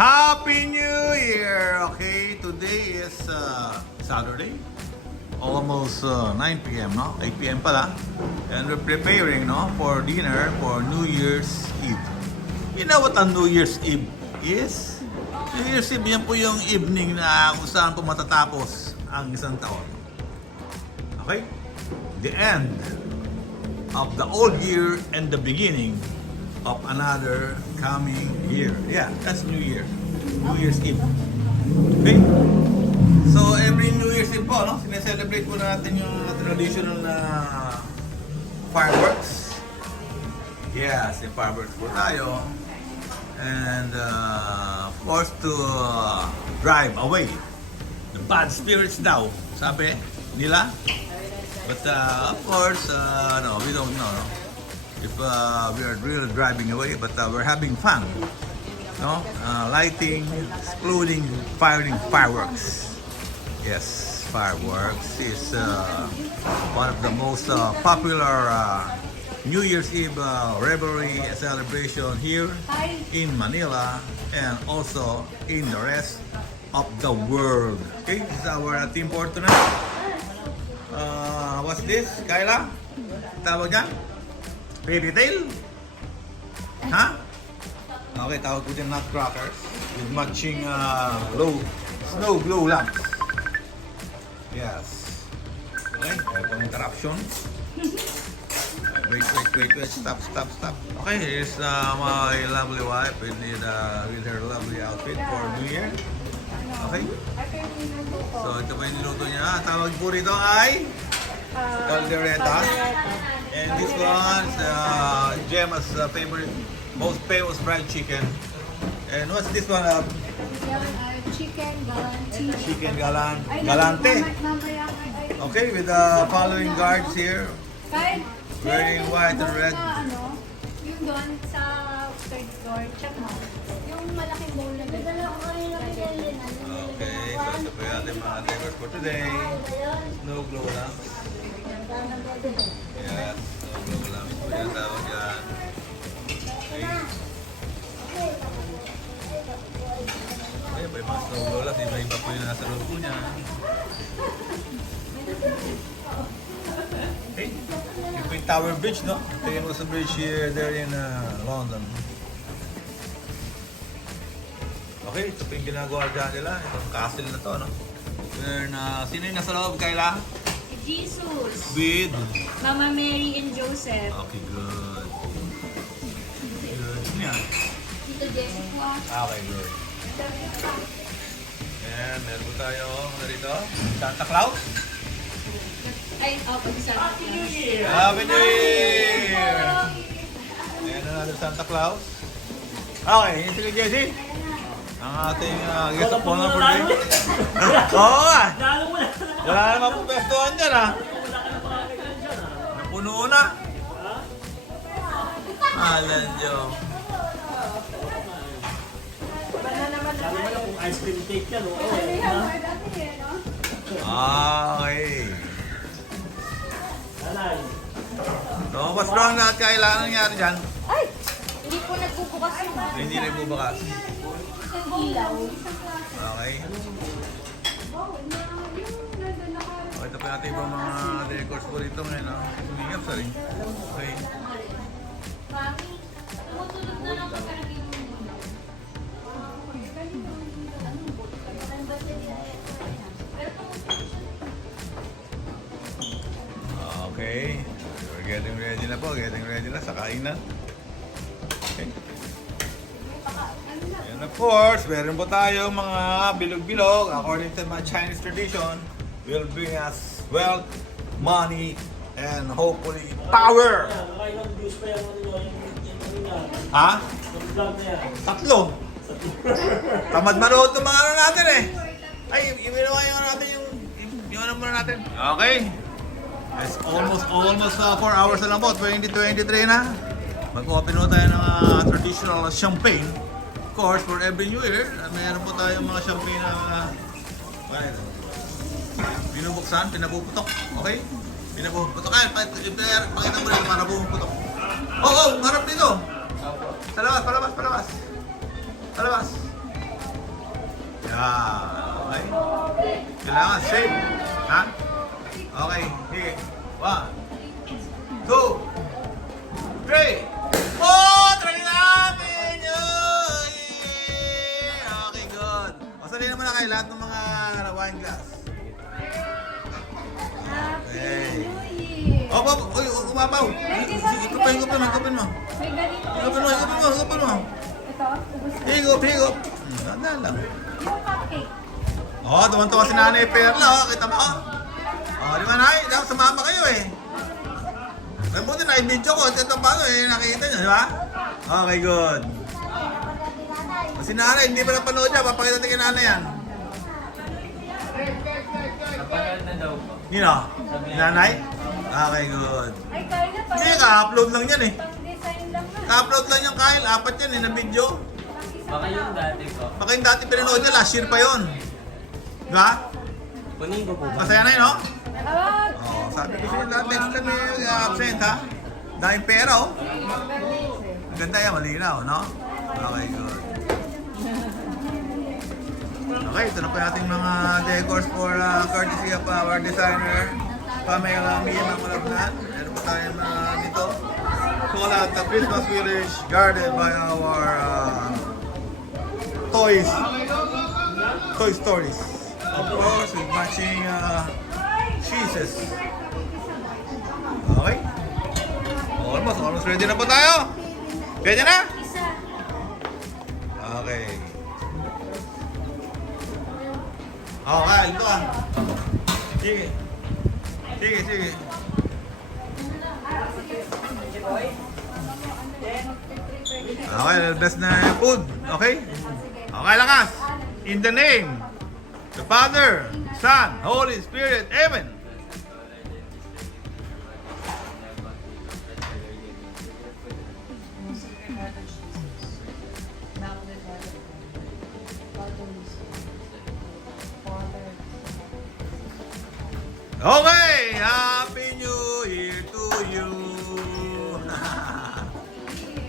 Happy New Year! Okay, today is Saturday. Almost 9 p.m., no? 8 p.m. pala. And we're preparing, no, for dinner for New Year's Eve. You know what a New Year's Eve is? New Year's Eve, yan po yung evening na kung saan po matatapos ang isang taon. Okay? The end of the old year and the beginning of another coming year. Yeah, that's New Year. New Year's Eve. Okay? So, every New Year's Eve po, no? Sineselebrate po natin yung traditional na fireworks. Yes, yung fireworks po tayo. And, of course, to drive away the bad spirits daw, sabi nila. But, of course, no, we don't know, no? If we are really driving away, but we're having fun, no? Lighting, exploding, firing fireworks. Yes, fireworks is one of the most popular New Year's Eve revelry celebration here in Manila and also in the rest of the world. Okay, this is our team for tonight. What's this, Kyla? Tawag niya? Fairy tale? Ha? Okay, tawag ko dyan nutcrackers with matching snow glow lamps. Yes. Okay, kaya po interruption. Wait. Stop. Okay, here's my lovely wife with her lovely outfit for New Year. Okay? So, ito po yung niluto niya. Tawag po rito ay caldereta. And this one's Gemma's favorite, most famous fried chicken. And what's this one? Chicken galante. Chicken galante. Okay, with the following guards here, wearing white and red. Yung doon sa third floor, check mo. Yung malaking bowl na doon. Okay, so ito po yung ating mga decors for today. Snow glow lamps. Yes, snow glow lamps po yan tawag yan. Okay. Okay, may mga snow glow lamps. Iba-iba po yung nasa loob po niya. Okay. Yung po yung Tower Bridge, no? Famous bridge here, there in London. Okay, ito po yung ginagawa dyan nila. Itong castle na to, no? Sino yung nasa loob, Kayla? Si Jesus. With? Mama Mary and Joseph. Okay, good. Sino yan? Tito Jessica. Okay, good. And meron po tayo, ano rito? Santa Claus? Ay, pag-isa. Happy New Year! Happy New Year! And another Santa Claus. Okay, yun sila Jessie. Ang ating guest of honor for today. Oo nga! Wala naman po pestuhan dyan Napuno na. Alan Diyo. Sabi mo na kung ice cream cake yan, oo. Okay. Alay. So, what's wrong na kailangan nangyari dyan? Ay! Hindi po nagbubukas yung Hindi na bubakas. ilaw. Okay. Okay, ito pa natin ibang mga decors po rito ngayon. Sumingap sa rin. Okay. Mami, tumutulog na lang pagkaragin mo. Okay. We're getting ready na po. Getting ready na sa kainan. Okay. And of course, meron po tayo mga bilog-bilog. According to my Chinese tradition, will bring us wealth, money, and hopefully power. Nakailang views pa yung ano yan. Ha? Yung vlog na yan. Tatlo. Tamad manood ng mga ano natin eh. Ay, ginawa yung ano natin yung ano muna natin. Okay. It's almost 4 hours na lang po. 2023 na. Mag-open po tayo ng traditional champagne. Of course, for every New Year, mayroon po tayong mga champagne na binubuksan, pinapuputok. Okay? Pinapuputok. Ay, pakita mo rin para pumuputok. Oh, harap dito. Palabas. Okay. Kailangan safe. Ha? Okay. Sige. 1, 2, 3. Oh! Try namin yun! Okay, good. O, sali naman na kayo lahat ng mga wine glass. Happy New Year! Oh, uy, umabaw. Higupin mo. May ganito Higupin mo. Ito, ubus na. Higup. Tanda lang. Yung cupcake. Oh, tuwan-tuwa si Nanay Perla, oh. Kita mo, oh. Oh, di ba, Nay? Dapat sumama kayo, eh. May buti na i-video ko. Ito paano, eh. Nakikita nyo, di ba? Okay, good. Si Nanay, hindi pa napanood niya. Papakita natin kay Nanay yan. Napanood na daw po. Nino? Nanay? Okay, good. Ay, kaya na pa. Hindi, ka-upload lang yan, eh. Pang-design lang na. Ka-upload lang yung Kyle. 4 yan, eh, na video. Baka yung dati ko. Baka yung dati pinanood niya, last year pa yun. Di ba? Kunin ko po ba? Masaya na yun, no? Tawag! Oh, sabi ko sa'yo lahat next time may absent, ha? Daming pera, oh. Ang ganda yan, malinaw, no? Okay, good. Okay, ito na po yung ating mga decors for courtesy of our designer, Pamela Mia Makulabnan. Meron po tayong dito. Sulat, the Christmas village guarded by our toy stories. Of course, with matching cheeses. Okay. Almost ready na po tayo. Ready na? Isa. Okay. Okay, ito ah. Sige. Okay, bless na yung food. Okay? Okay, lakas. In the name, the Father, Son, Holy Spirit, Amen. Okay, Happy New Year to you.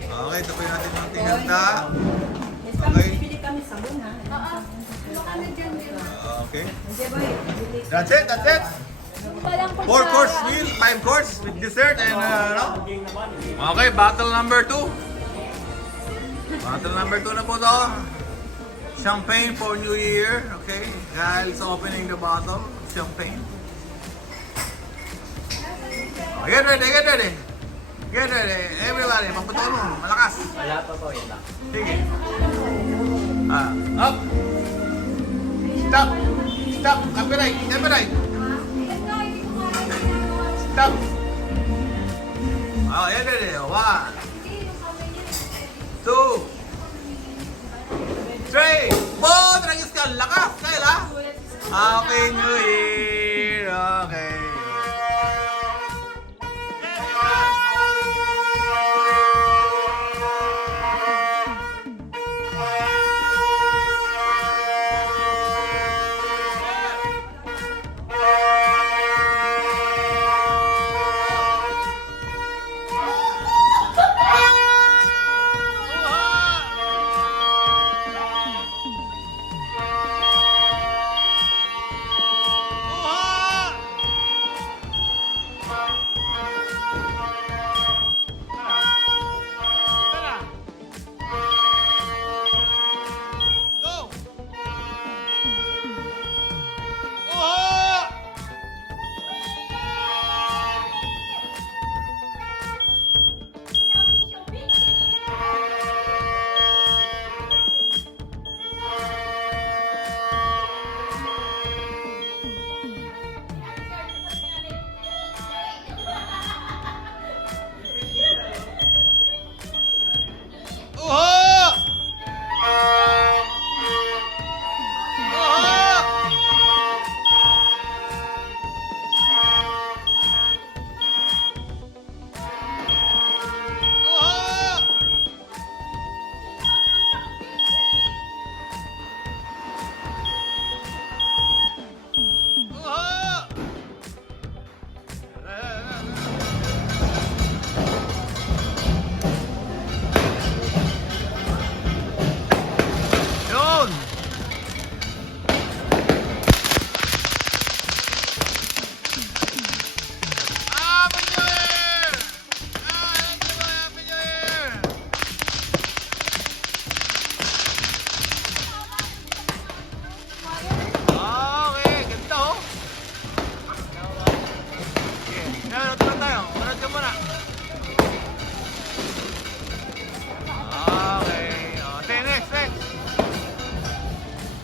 Okay, ito po yung ating mga tinagda. Okay. Bibili kami sabon ha. Ano dyan din? Okay. Hindi ba bibili? That's it. Walang 4-course meal, 5 course with dessert and no? Okay, bottle number 2. Bottle number 2 na po to. Champagne for New Year. Okay, guys, opening the bottle. Champagne. Oh, get ready. Get ready. Everybody, paputuan mo. Malakas. Wala pa po, yun lang. Sige. Up. Stop. Copyright. Stop. Oh, get ready. 1, 2, 3. Oh, tragis ka. Lakas. Kaya Happy New Year. Okay.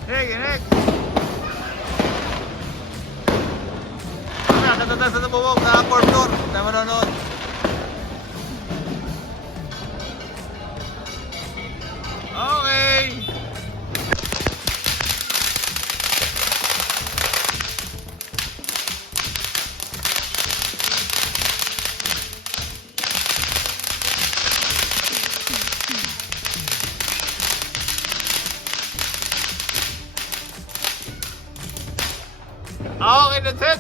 Hey, next! Kanta tayo sa nabubog na fourth floor. Tayo manonood. Okay! Okay, that's it!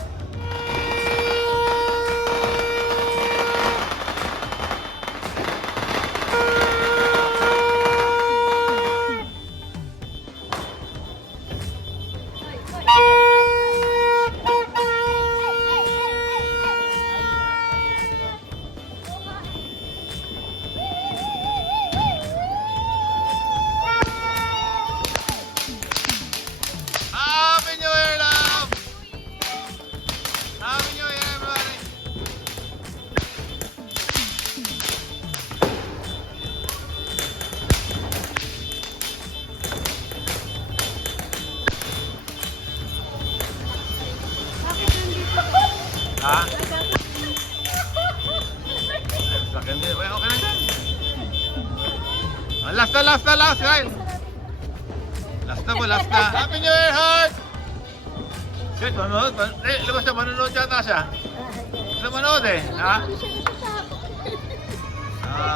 Happy New Year, love! Happy New Year, everybody! Bakit nandito? Ha? Sakyan din. Well, okay na dyan. Last na, Kyle. Last na po, last na. Happy New Year, heart! Shit, manood. Labas na, manonood yata siya. Gusto manood eh, ha?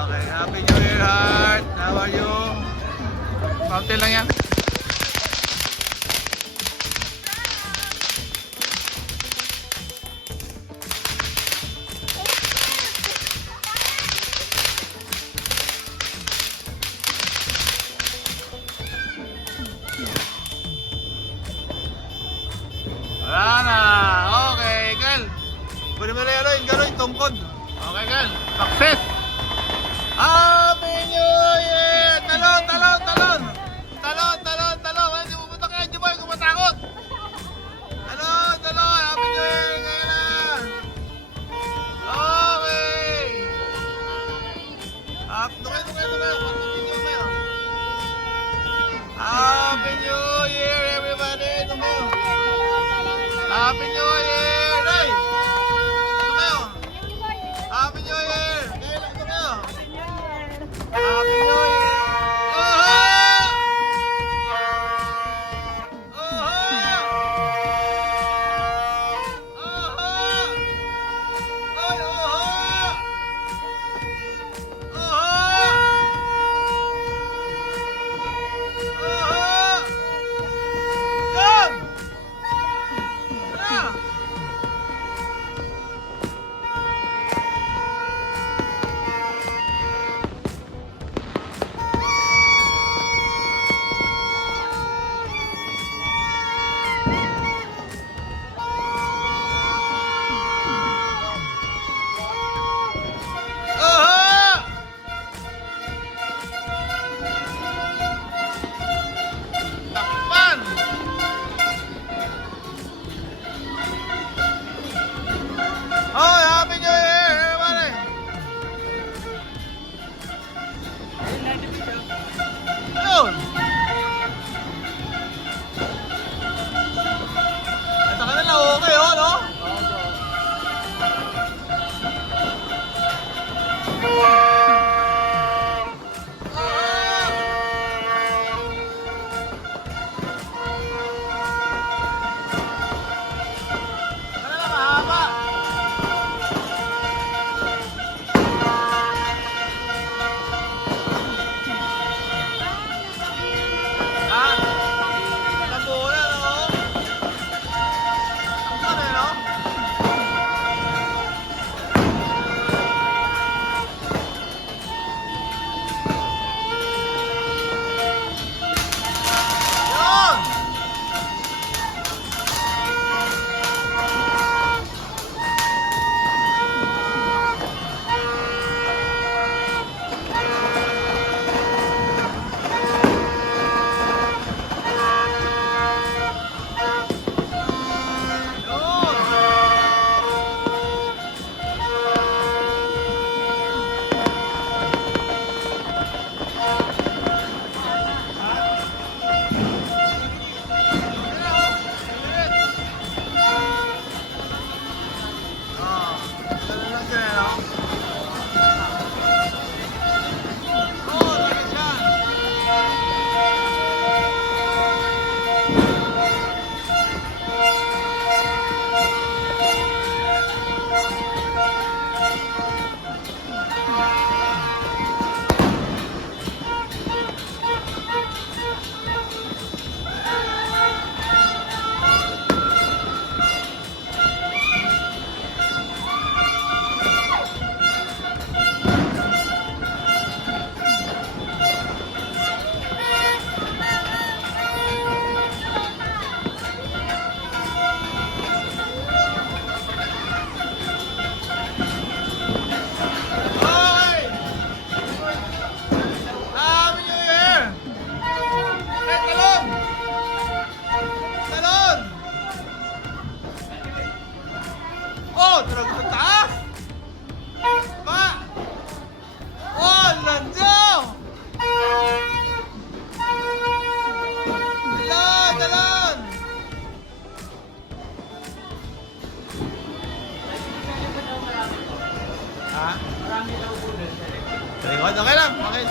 Okay, Happy New Year, heart! How are you? Kaunti lang yan. Wala na. Okay, Gal. Pwede mo na yung gano'y tungkod. Okay, Gal. Success! Happy New Year! Talon! Hindi pupunta kayo, di ba? Kung matakot. Talon! Happy New Year! Kaya na! Okay! Happy New Year, everybody! Tumayo! Happy New Year! Day! Tumayo! Happy New Year! Kailan tumayo? Happy New Year! Come!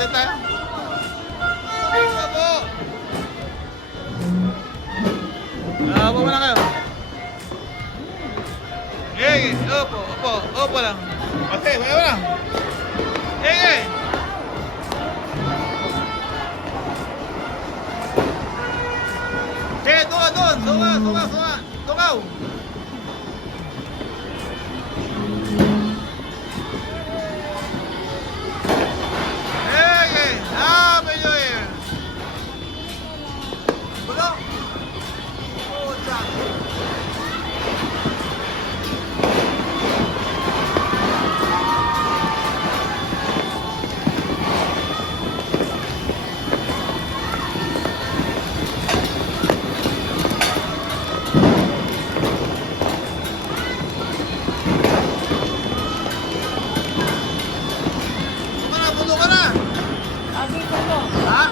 Atid tayo. Opo. Opo muna kayo. Eh, opo lang. Okay, wala lang. Eh. Eh, doon. Tungaw. Eh. Medyo eh. Bulo. Oh, tsak. Puno ka na. Abi ko to. Ha?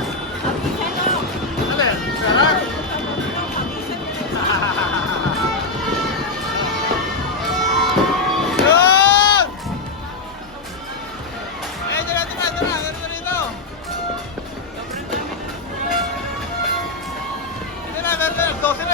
Abi ka to. Ano yan? Sarap? Yun! Eh, tara. Ganito rito. Tara. 12